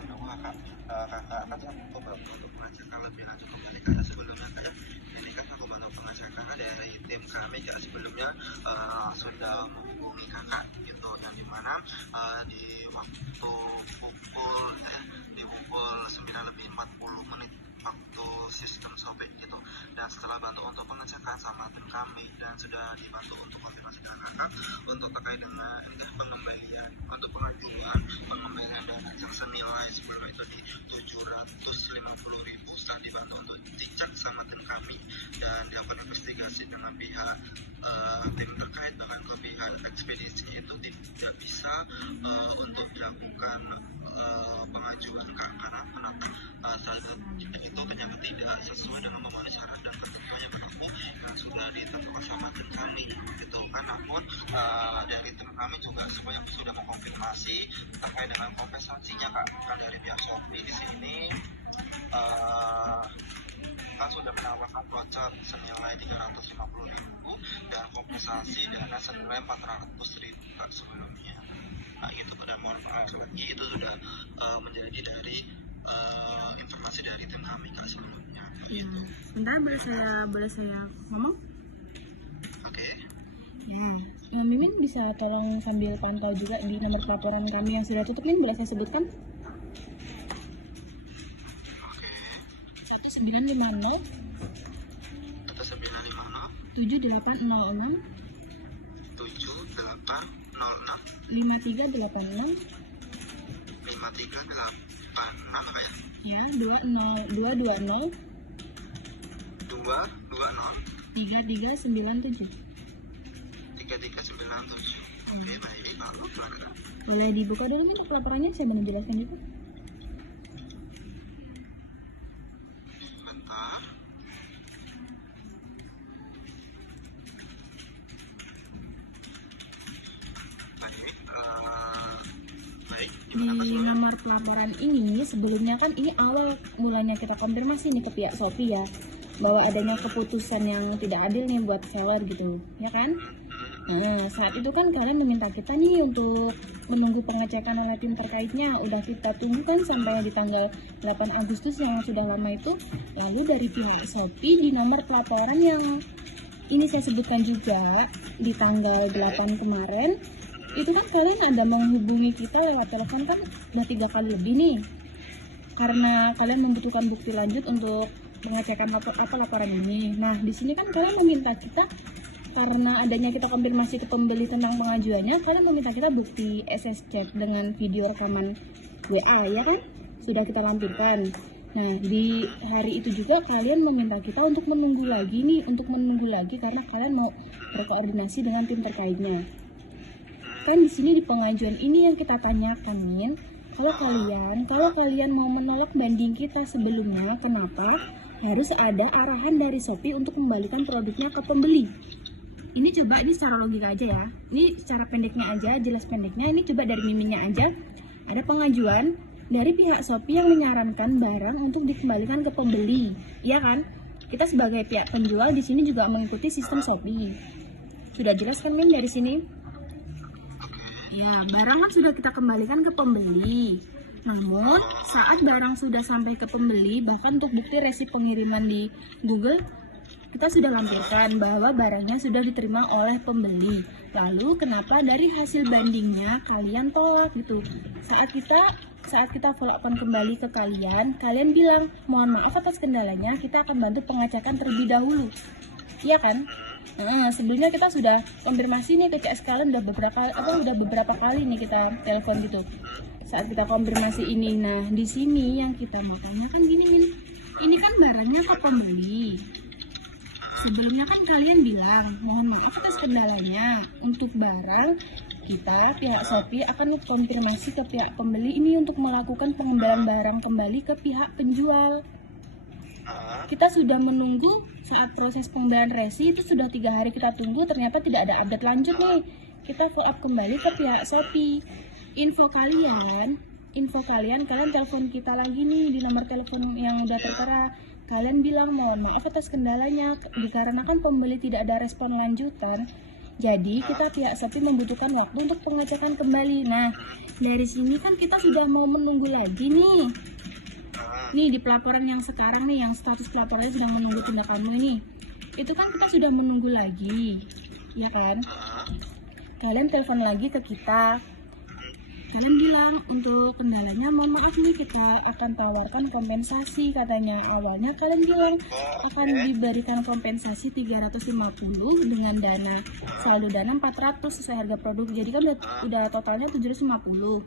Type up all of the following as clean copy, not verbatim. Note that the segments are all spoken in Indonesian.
kedua kak, kakak kan aku bantu untuk pengecekan lebih lanjut kembali karena sebelumnya kayak ini kan aku bantu pengecekan dari tim kami karena sebelumnya sudah menghubungi kakak gitu yang dimana di waktu pukul 9:40 waktu sistem sobek gitu, dan setelah bantu untuk pengecekan sama tim kami dan sudah dibantu untuk konfirmasi dengan kakak untuk terkait dengan pengembalian untuk pengajuan pengembalian dana yang senilai sebelum itu di 750.000 setelah dibantu untuk dicek sama tim kami dan dilakukan investigasi dengan pihak tim terkait bahkan ke pihak ekspedisi itu tidak bisa untuk dilakukan pengajuan karena saat itu ternyata tidak sesuai dengan memenuhi syarat dan ketentuan yang berlaku yang sudah ditentukan sama tim kami gitu kan. Namun dari tim kami juga sebanyak sudah mengkonfirmasi terkait dengan kompensasinya kan dari pihak Shopee di sini kan sudah menawarkan voucher senilai 350.000 dan kompensasi dana senilai 400.000 sebelumnya. Nah itu pada mohon maaf lagi itu sudah menjadi dari informasi dari tim kami kali sebelumnya. Gitu. Bentar, boleh saya ngomong? Oke. Mimin bisa tolong sambil pantau juga di nomor pelaporan kami yang sudah tutup, Min, boleh saya sebutkan? 1950 7806 5386 ya 220 3397. Oke, baik, lalu silakan. Boleh dibuka dulu nih untuk laporannya, saya mau menjelaskan juga. Bentar. Baik, di nomor pelaporan ini sebelumnya kan ini awal mulanya kita konfirmasi nih ke pihak Shopee ya bahwa adanya keputusan yang tidak adil nih buat seller gitu ya kan. Nah saat itu kan kalian meminta kita nih untuk menunggu pengecekan oleh tim terkaitnya, udah kita tunggu kan sampai di tanggal 8 Agustus yang sudah lama itu. Lalu dari pihak Shopee di nomor pelaporan yang ini saya sebutkan juga di tanggal 8 kemarin itu kan kalian ada menghubungi kita lewat telepon kan udah 3 kali lebih nih karena kalian membutuhkan bukti lanjut untuk pengecekan laporan ini. Nah di sini kan kalian meminta kita karena adanya kita konfirmasi ke pembeli tentang pengajuannya, kalian meminta kita bukti SS chat dengan video rekaman WA ya kan sudah kita lampirkan. Nah di hari itu juga kalian meminta kita untuk menunggu lagi karena kalian mau berkoordinasi dengan tim terkaitnya. Kan di sini di pengajuan ini yang kita tanyakan, Min, kalau kalian mau menolak banding kita sebelumnya, kenapa harus ada arahan dari Shopee untuk kembalikan produknya ke pembeli? Ini secara logika aja ya. Ini secara pendeknya aja, jelas pendeknya. Ini coba dari miminnya aja. Ada pengajuan dari pihak Shopee yang menyarankan barang untuk dikembalikan ke pembeli, iya kan? Kita sebagai pihak penjual di sini juga mengikuti sistem Shopee. Sudah jelas kan, Min, dari sini? Ya, barang kan sudah kita kembalikan ke pembeli. Namun, saat barang sudah sampai ke pembeli, bahkan untuk bukti resip pengiriman di Google, kita sudah lampirkan bahwa barangnya sudah diterima oleh pembeli. Lalu, kenapa dari hasil bandingnya kalian tolak gitu? Saat kita follow up kembali ke kalian bilang, mohon maaf atas kendalanya, kita akan bantu pengecekan terlebih dahulu. Iya kan? Sebelumnya kita sudah konfirmasi nih ke CS kalian udah beberapa kali nih kita telepon gitu. Saat kita konfirmasi ini, nah di sini yang kita mau tanyakan gini, ini kan barangnya ke pembeli. Sebelumnya kan kalian bilang mohon maaf atas kendalanya untuk barang kita pihak Shopee akan konfirmasi ke pihak pembeli ini untuk melakukan pengembalian barang kembali ke pihak penjual. Kita sudah menunggu saat proses pengembalian resi itu sudah 3 hari kita tunggu, ternyata tidak ada update lanjut nih. Kita follow up kembali ke pihak Shopee. Info kalian telepon kita lagi nih di nomor telepon yang udah tertera. Kalian bilang mohon maaf atas kendalanya dikarenakan pembeli tidak ada respon lanjutan. Jadi kita pihak Shopee membutuhkan waktu untuk pengecekan kembali. Nah, dari sini kan kita sudah mau menunggu lagi nih. Nih di pelaporan yang sekarang nih, yang status pelaporannya sedang menunggu tindakanmu ini. Itu kan kita sudah menunggu lagi, ya kan? Kalian telepon lagi ke kita. Kalian bilang untuk kendalanya mohon maaf nih, kita akan tawarkan kompensasi katanya. Awalnya kalian bilang akan diberikan kompensasi 350 dengan saldo dana 400 sesuai harga produk. Jadi kan udah totalnya 750.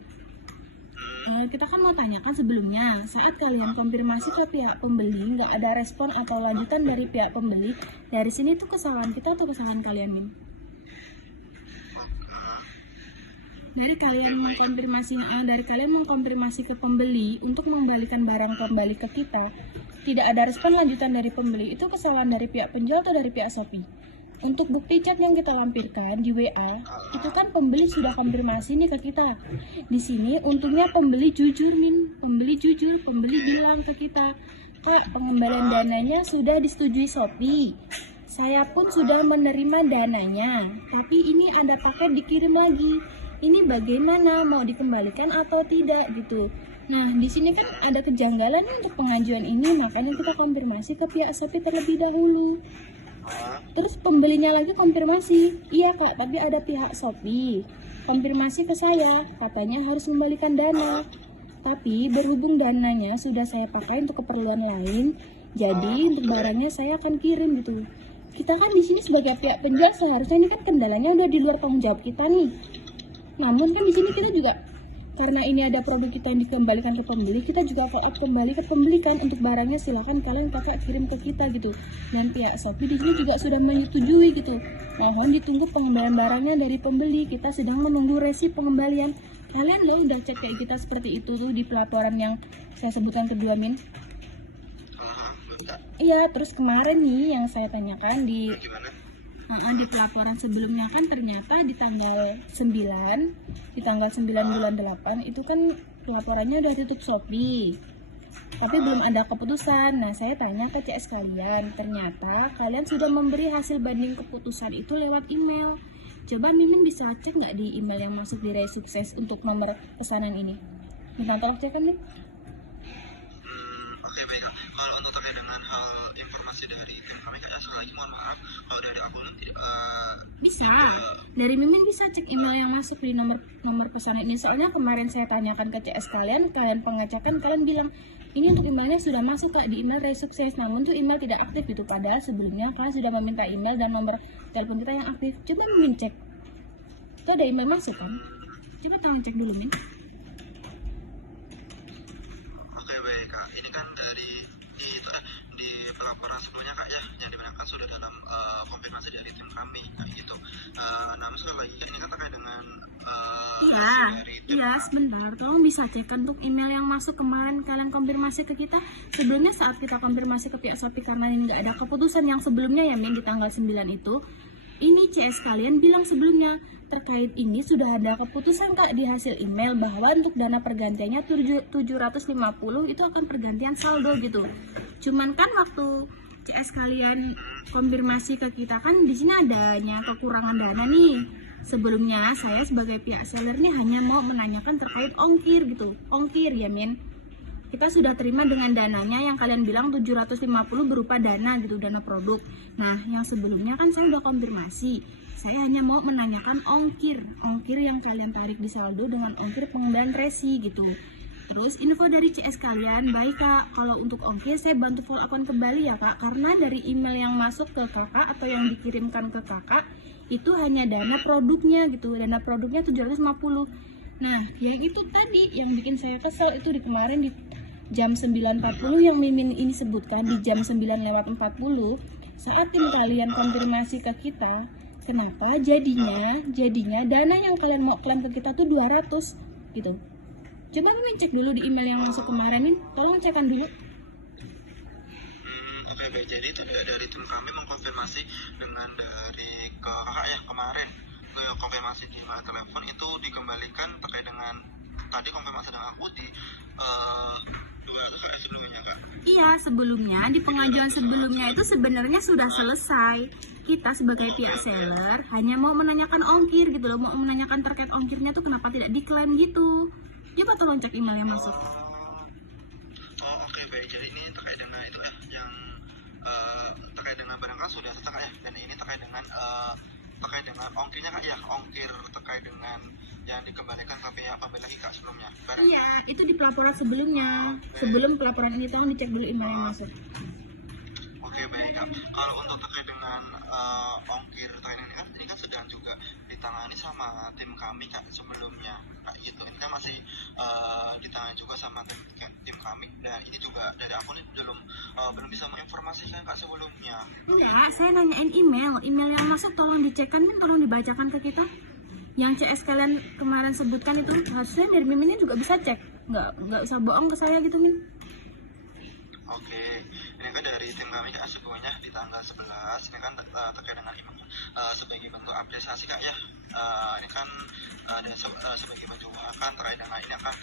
Kita kan mau tanyakan sebelumnya, saat kalian konfirmasi ke pihak pembeli nggak ada respon atau lanjutan dari pihak pembeli, dari sini tuh kesalahan kita atau kesalahan kalian, Min? Dari kalian mengkonfirmasi ke pembeli untuk mengembalikan barang kembali ke kita, tidak ada respon lanjutan dari pembeli, itu kesalahan dari pihak penjual atau dari pihak Shopee? Untuk bukti chat yang kita lampirkan di WA, itu kan pembeli sudah konfirmasi nih ke kita. Di sini untungnya pembeli jujur, Min. Pembeli bilang ke kita, Kak, pengembalian dananya sudah disetujui Shopee. Saya pun sudah menerima dananya, tapi ini ada paket dikirim lagi. Ini bagaimana, mau dikembalikan atau tidak gitu. Nah, di sini kan ada kejanggalan untuk pengajuan ini, makanya kita konfirmasi ke pihak Shopee terlebih dahulu. Terus pembelinya lagi konfirmasi, iya Kak, tapi ada pihak Shopee konfirmasi ke saya, katanya harus mengembalikan dana. Tapi berhubung dananya sudah saya pakai untuk keperluan lain, jadi untuk barangnya saya akan kirim gitu. Kita kan di sini sebagai pihak penjual seharusnya ini kan kendalanya udah di luar tanggung jawab kita nih. Namun kan di sini kita juga karena ini ada produk kita yang dikembalikan ke pembeli, kita juga follow up kembali ke pembeli kan untuk barangnya silakan kalian kakak kirim ke kita gitu. Dan pihak Shopee di sini juga sudah menyetujui gitu. Mohon ditunggu pengembalian barangnya dari pembeli. Kita sedang menunggu resi pengembalian. Kalian loh udah cek kayak kita seperti itu tuh di pelaporan yang saya sebutkan kedua, Min. Iya, terus kemarin nih yang saya tanyakan di pelaporan sebelumnya kan ternyata di tanggal 9 bulan 8 itu kan pelaporannya udah tutup Shopee, tapi belum ada keputusan. Nah, saya tanya ke CS kalian, ternyata kalian sudah memberi hasil banding keputusan itu lewat email. Coba Mimin bisa cek nggak di email yang masuk di Ray Sukses untuk nomor pesanan ini? Minta tolong cek kan nih. Oke, baik. Kalau untuk terkait dengan hal informasi dari tim kami, sekali lagi mohon maaf kalau dari aku nanti bisa dari Mimin bisa cek email yang masuk di nomor pesanan ini. Soalnya kemarin saya tanyakan ke CS kalian pengecekan, kalian bilang ini untuk emailnya sudah masuk Kak di email Ray Sukses, namun tuh email tidak aktif gitu. Padahal sebelumnya kalian sudah meminta email dan nomor telepon kita yang aktif. Coba Mimin cek, itu ada email masuk kan? Coba tolong cek dulu, Min. Oke, baik Kak, ini kan dari di pelaporan sebelumnya Kak ya, yang dibenarkan sudah dalam konfirmasi dari tim kami kayak gitu. Namun sekali lagi ini kan terkait dengan Iya, sebentar. Tolong bisa cek untuk email yang masuk kemarin kalian konfirmasi ke kita. Sebelumnya saat kita konfirmasi ke pihak Shopee karena nggak ada keputusan yang sebelumnya ya, Min, di tanggal 9 itu. Ini CS kalian bilang sebelumnya terkait ini sudah ada keputusan Kak di hasil email bahwa untuk dana pergantiannya 750 itu akan pergantian saldo gitu. Cuman kan waktu CS kalian konfirmasi ke kita kan di sini adanya kekurangan dana nih. Sebelumnya saya sebagai pihak seller nih hanya mau menanyakan terkait ongkir gitu. Ongkir ya, Min. Kita sudah terima dengan dananya yang kalian bilang 750 berupa dana gitu, dana produk. Nah, yang sebelumnya kan saya udah konfirmasi. Saya hanya mau menanyakan ongkir yang kalian tarik di saldo dengan ongkir pengembalian resi gitu. Terus info dari CS kalian, baik Kak, kalau untuk ongkir saya bantu follow akun kembali ya Kak, karena dari email yang masuk ke Kakak atau yang dikirimkan ke Kakak itu hanya dana produknya gitu, dana produknya 750. Nah, yang itu tadi yang bikin saya kesal itu di kemarin di jam 9.40 yang Mimin ini sebutkan, di jam 9:40 saat tim kalian konfirmasi ke kita, kenapa jadinya dana yang kalian mau klaim ke kita tuh 200 gitu. Coba Mimin cek dulu di email yang masuk kemarin, Min. Tolong cekkan dulu. Oke, baik. Jadi dari tim kami mengkonfirmasi dengan dari ke kakak ya kemarin konfirmasi di telepon itu dikembalikan terkait dengan tadi konfirmasi dengan aku di 2 hari sebelumnya Kak. Iya, sebelumnya di pengajuan sebelumnya itu sebenarnya sudah selesai. Kita sebagai pihak seller hanya mau menanyakan ongkir gitu loh, mau menanyakan terkait ongkirnya tuh kenapa tidak diklaim gitu. Coba tolong cek email yang masuk. Oh oke baik, jadi ini terkait dengan itu ya, yang terkait dengan barang kan sudah selesai ya, dan ini terkait dengan ongkirnya Kak ya, ongkir terkait dengan yang dikembalikan ke pihak pembeli lagi Kak sebelumnya. Barang. Iya, itu di pelaporan sebelumnya. Sebelum pelaporan ini tolong dicek dulu email yang masuk. Oke baik Kak. Kalau untuk terkait dengan ongkir terkait dengan ini kan sedang juga ditangani sama tim kami Kak sebelumnya. Kak gitu. Ini kan masih ditangani juga sama tim kami, dan ini juga dari aku nih belum bisa menginformasikan Kak sebelumnya. Enggak, saya nanyain email yang masuk tolong dicekkan kan, tolong dibacakan ke kita. Yang CS kalian kemarin sebutkan itu harusnya dari Miminnya juga bisa cek, nggak usah bohong ke saya gitu Min. Oke, ini kan dari tim kami Kak sebelumnya di tanggal 11 ini kan terkait dengan email sebagai bentuk apresiasi Kak ya. Ini kan sebagai penjualan terkait dengan ini akan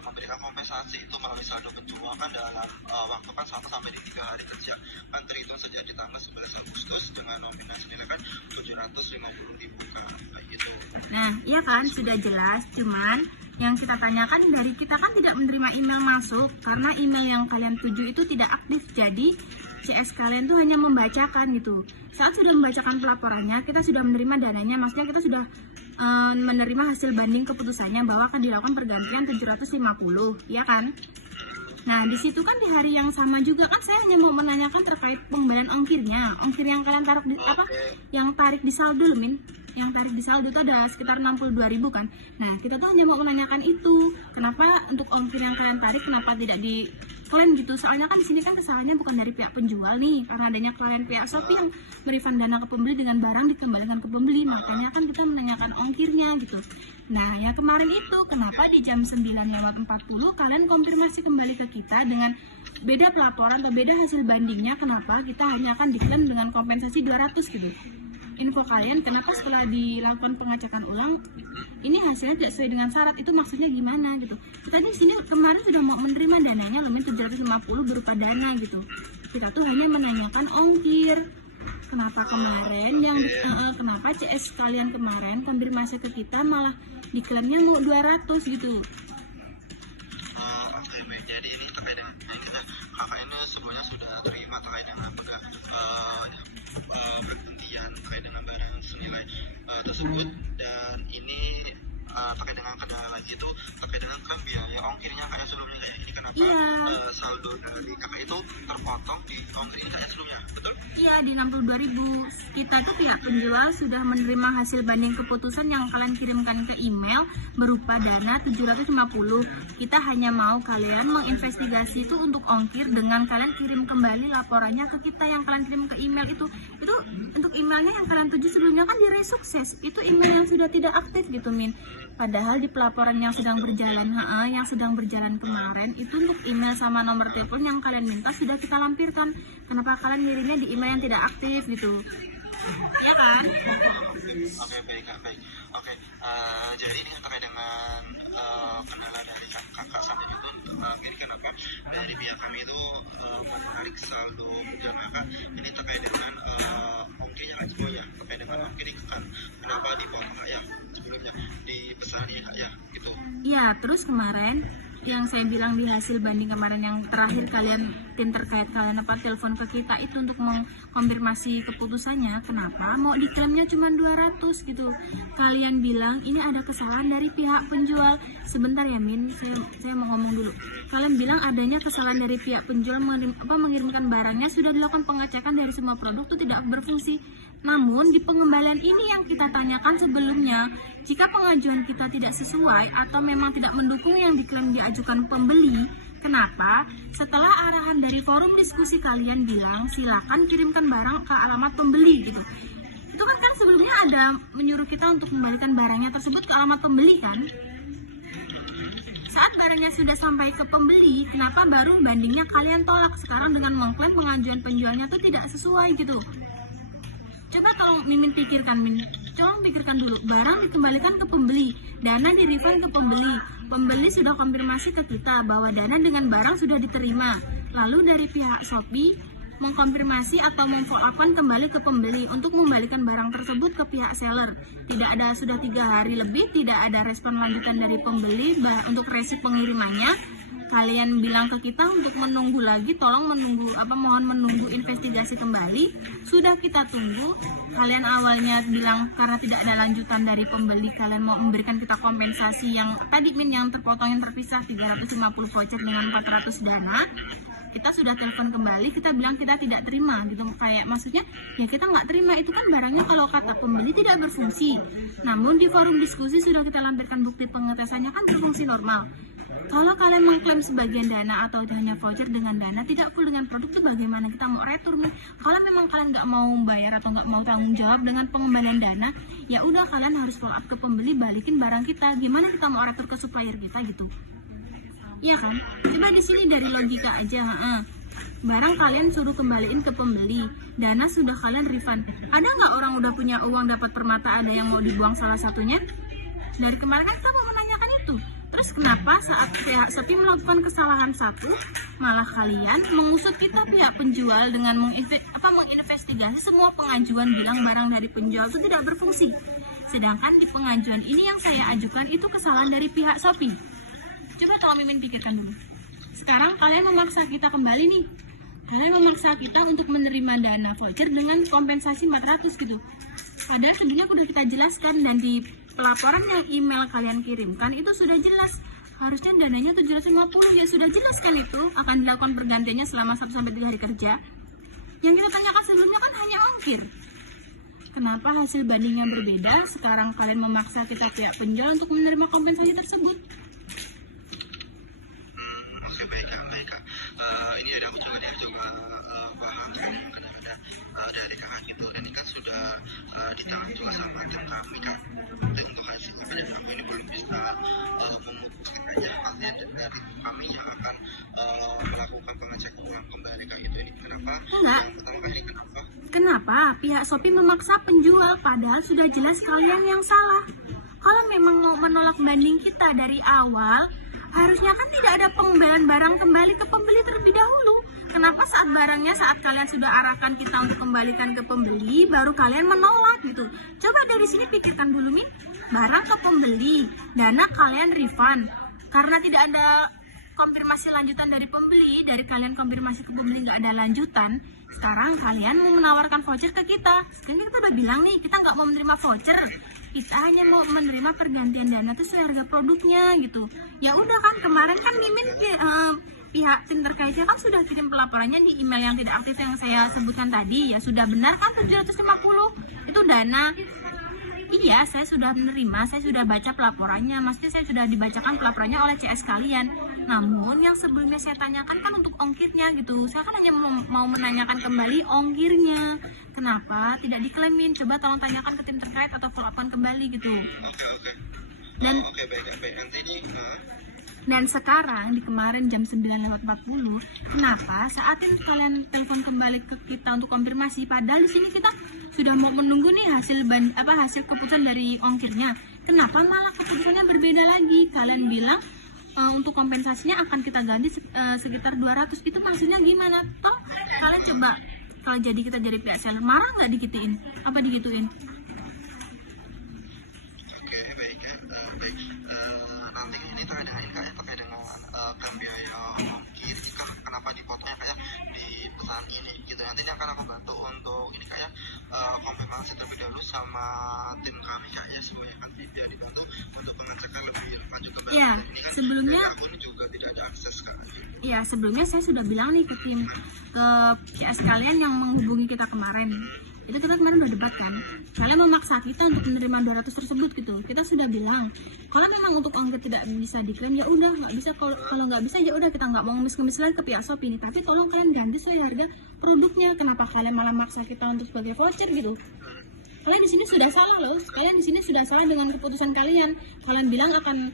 memberikan kompensasi itu melalui saldo penjualan dalam waktu kan 1 sampai 3 hari kerja kan terhitung sejak di tanggal 11 Agustus dengan nominasi nilai kan 750.000 kan gitu. Nah, iya kan sudah jelas, cuman yang kita tanyakan dari kita kan tidak menerima email masuk karena email yang kalian tuju itu tidak aktif. Jadi CS kalian tuh hanya membacakan gitu. Saat sudah membacakan pelaporannya, kita sudah menerima dananya, maksudnya kita sudah menerima hasil banding keputusannya bahwa akan dilakukan pergantian 750, ya kan? Nah, di situ kan di hari yang sama juga kan saya hanya mau menanyakan terkait pembelian ongkirnya. Ongkir yang kalian taruh di apa? Yang tarik di saldo, Min. Yang tarik di saldo itu ada sekitar 62.000 kan. Nah, kita tuh hanya mau menanyakan itu. Kenapa untuk ongkir yang kalian tarik kenapa tidak diklaim gitu? Soalnya kan di sini kan kesalahannya bukan dari pihak penjual nih, karena adanya klien pihak Shopee yang merefund dana ke pembeli dengan barang dikembalikan ke pembeli. Makanya kan kita menanyakan ongkirnya gitu. Nah, yang kemarin itu kenapa di jam 9:40 kalian konfirmasi kembali ke kita dengan beda pelaporan atau beda hasil bandingnya, kenapa kita hanya akan diklaim dengan kompensasi 200 gitu. Info kalian kenapa setelah dilakukan pengecekan ulang ini hasilnya tidak sesuai dengan syarat, itu maksudnya gimana gitu. Kita di sini kemarin sudah mau menerima dananya lebih 750 berupa dana gitu. Kita tuh hanya menanyakan ongkir. Kenapa kemarin kenapa CS kalian kemarin konfirmasi ke kita malah diklaimnya mau 200 gitu. Oke baik, jadi ini terkait dengan kakak ini sebelumnya sudah terima terkait dengan pergantian terkait dengan barang senilai tersebut, dan ini terkait dengan kendala lagi itu terkait dengan kan biaya ongkirnya kayak sebelumnya kayak ini kenapa saldo dari kakak itu terpotong di ongkir ini kayak sebelumnya, betul? Iya, di 62.000. Kita tuh pihak penjual sudah menerima hasil banding keputusan yang kalian kirimkan ke email berupa dana 750. Kita hanya mau kalian menginvestigasi itu untuk ongkir dengan kalian kirim kembali laporannya ke kita yang kalian kirim ke email itu. Itu untuk emailnya yang kalian tuju sebelumnya kan di resukses. Itu email yang sudah tidak aktif gitu, Min. Padahal di pelaporan yang sedang berjalan, kemarin itu untuk email sama nomor telepon yang kalian minta sudah kita lampirkan. Kenapa kalian ngirimnya di email yang tidak aktif gitu? Ya kan? Oke baik Kak, baik. Oke, jadi ini terkait dengan kendala dari kakak sampai itu jadi kenapa dari pihak kami itu menarik saldo dan kakak ini terkait dengan ongkirnya kan sebelumnya, terkait dengan ongkir ini kan kenapa dipotong ya sebelumnya di pesan ya gitu. Iya, terus kemarin yang saya bilang di hasil banding kemarin yang terakhir kalian tim terkait kalian telepon ke kita itu untuk mengkonfirmasi keputusannya, kenapa mau diklaimnya cuma 200 gitu. Kalian bilang ini ada kesalahan dari pihak penjual. Sebentar ya Min, saya mau ngomong dulu. Kalian bilang adanya kesalahan dari pihak penjual mengirimkan barangnya sudah dilakukan pengecekan dari semua produk itu tidak berfungsi. Namun di pengembalian ini yang kita tanyakan sebelumnya, jika pengajuan kita tidak sesuai atau memang tidak mendukung yang diklaim diajukan pembeli, kenapa setelah arahan dari forum diskusi kalian bilang silakan kirimkan barang ke alamat pembeli gitu. Itu kan sebelumnya ada menyuruh kita untuk kembalikan barangnya tersebut ke alamat pembeli kan. Saat barangnya sudah sampai ke pembeli, kenapa baru bandingnya kalian tolak sekarang dengan mengklaim pengajuan penjualnya itu tidak sesuai gitu. Coba kalau Mimin pikirkan, coba pikirkan dulu, barang dikembalikan ke pembeli, dana di refund ke pembeli, pembeli sudah konfirmasi ke kita bahwa dana dengan barang sudah diterima. Lalu dari pihak Shopee mengkonfirmasi atau memfollow-up kembali ke pembeli untuk membalikan barang tersebut ke pihak seller. Tidak ada, sudah 3 hari lebih tidak ada respon lanjutan dari pembeli untuk resip pengirimannya. Kalian bilang ke kita untuk menunggu lagi, tolong mohon menunggu investigasi kembali. Sudah kita tunggu. Kalian awalnya bilang karena tidak ada lanjutan dari pembeli, kalian mau memberikan kita kompensasi yang tadi yang terpotong, yang terpisah 350 voucher dengan 400 dana. Kita sudah telepon kembali, kita bilang kita tidak terima gitu, kayak maksudnya ya kita nggak terima, itu kan barangnya kalau kata pembeli tidak berfungsi. Namun di forum diskusi sudah kita lampirkan bukti pengetesannya kan berfungsi normal. Kalau kalian mengklaim sebagian dana atau hanya voucher dengan dana tidak full dengan produk, itu bagaimana kita mau retur nih? Kalau memang kalian nggak mau bayar atau nggak mau tanggung jawab dengan pengembalian dana, ya udah kalian harus follow up ke pembeli, balikin barang kita. Gimana kita mau retur ke supplier kita gitu? Iya kan? Coba di sini dari logika aja, barang kalian suruh kembaliin ke pembeli, dana sudah kalian refund. Ada nggak orang udah punya uang dapat permata ada yang mau dibuang salah satunya? Dari kemarin kan kita mau menanyakan itu. Terus kenapa saat pihak Shopee melakukan kesalahan satu, malah kalian mengusut kita pihak penjual dengan menginvestigasi semua pengajuan bilang barang dari penjual itu tidak berfungsi. Sedangkan di pengajuan ini yang saya ajukan itu kesalahan dari pihak Shopee. Coba tolong Mimin pikirkan dulu. Sekarang kalian memaksa kita kembali nih. Kalian memaksa kita untuk menerima dana voucher dengan kompensasi 400 gitu. Padahal sebelumnya udah kita jelaskan dan di pelaporan yang email kalian kirimkan itu sudah jelas. Harusnya dananya 750, ya sudah jelas kan itu akan dilakukan pergantiannya selama 1-3 hari kerja. Yang kita tanyakan sebelumnya kan hanya ongkir. Kenapa hasil bandingnya berbeda? Sekarang kalian memaksa kita pihak penjual untuk menerima kompensasi tersebut. Oke, baik Kak. Ini ada aku juga paham ada dari kakak gitu, dan ini kan sudah ditangani juga sama tim kami Kak. Dan untuk hasilnya pada kami ini belum bisa memutuskan aja, pastinya dari kami yang akan melakukan pengecekan ulang kembali Kak. Itu ini kenapa? Enggak. Yang pertama kali Kenapa pihak Shopee memaksa penjual padahal sudah jelas kalian yang salah? Kalau memang mau menolak banding kita dari awal, harusnya kan tidak ada pengembalian barang kembali ke pembeli terlebih dahulu. Kenapa saat kalian sudah arahkan kita untuk kembalikan ke pembeli, baru kalian menolak gitu? Coba dari sini pikirkan dulu, Min. Barang ke pembeli, dana kalian refund. Karena tidak ada konfirmasi lanjutan dari pembeli, dari kalian konfirmasi ke pembeli nggak ada lanjutan, sekarang kalian mau menawarkan voucher ke kita. Sekarang kita udah bilang nih, kita nggak mau menerima voucher. Kita hanya mau menerima pergantian dana itu sesuai harga produknya gitu. Ya udah kan, kemarin kan Mimin pihak tim terkaitnya kan sudah kirim pelaporannya di email yang tidak aktif yang saya sebutkan tadi. Ya sudah benar kan 750 itu dana. Iya, saya sudah menerima, saya sudah baca pelaporannya. Maksudnya saya sudah dibacakan pelaporannya oleh CS kalian. Namun yang sebelumnya saya tanyakan kan untuk ongkirnya gitu. Saya kan hanya mau menanyakan kembali ongkirnya. Kenapa tidak diklaimin? Coba tolong tanyakan ke tim terkait atau follow up kembali gitu. Oke. Dan Baik. Nanti ini Dan sekarang di kemarin jam 9:40, kenapa saat ini kalian telepon kembali ke kita untuk konfirmasi, padahal di sini kita sudah mau menunggu nih hasil keputusan dari ongkirnya. Kenapa malah keputusannya berbeda lagi? Kalian bilang untuk kompensasinya akan kita ganti sekitar 200. Itu maksudnya gimana? Toh kalian coba kalau kita jadi pihak seller, marah nggak digituin? Apa digituin? baik. Nanti ini terkait dengan biaya ongkir, kenapa dipotongnya kayak di pesan ini gitu. Nanti ini akan aku bantu untuk ini kayak konfirmasi terlebih dahulu sama tim kami kayak supaya kan biar dibantu untuk pengecekan lebih lanjut kembali. Ya, Ini kan sebelumnya akun juga tidak ada akses kan. Ya, sebelumnya saya sudah bilang nih ke tim, ke CS kalian yang menghubungi kita kemarin. Itu kita kemarin udah debat kan. Kalian memaksa kita untuk menerima 200 tersebut gitu. Kita sudah bilang, kalau memang untuk ongkir tidak bisa diklaim, ya udah nggak bisa. Kalau nggak bisa ya udah kita nggak mau ngemis-ngemis lagi ke pihak Shopee ini. Tapi tolong kalian ganti sesuai harga produknya. Kenapa kalian malah maksa kita untuk sebagai voucher gitu? Kalian di sini sudah salah loh. Kalian di sini sudah salah dengan keputusan kalian. Kalian bilang akan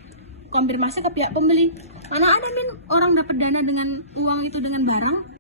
konfirmasi ke pihak pembeli. Mana ada orang dapat dana dengan uang itu dengan barang?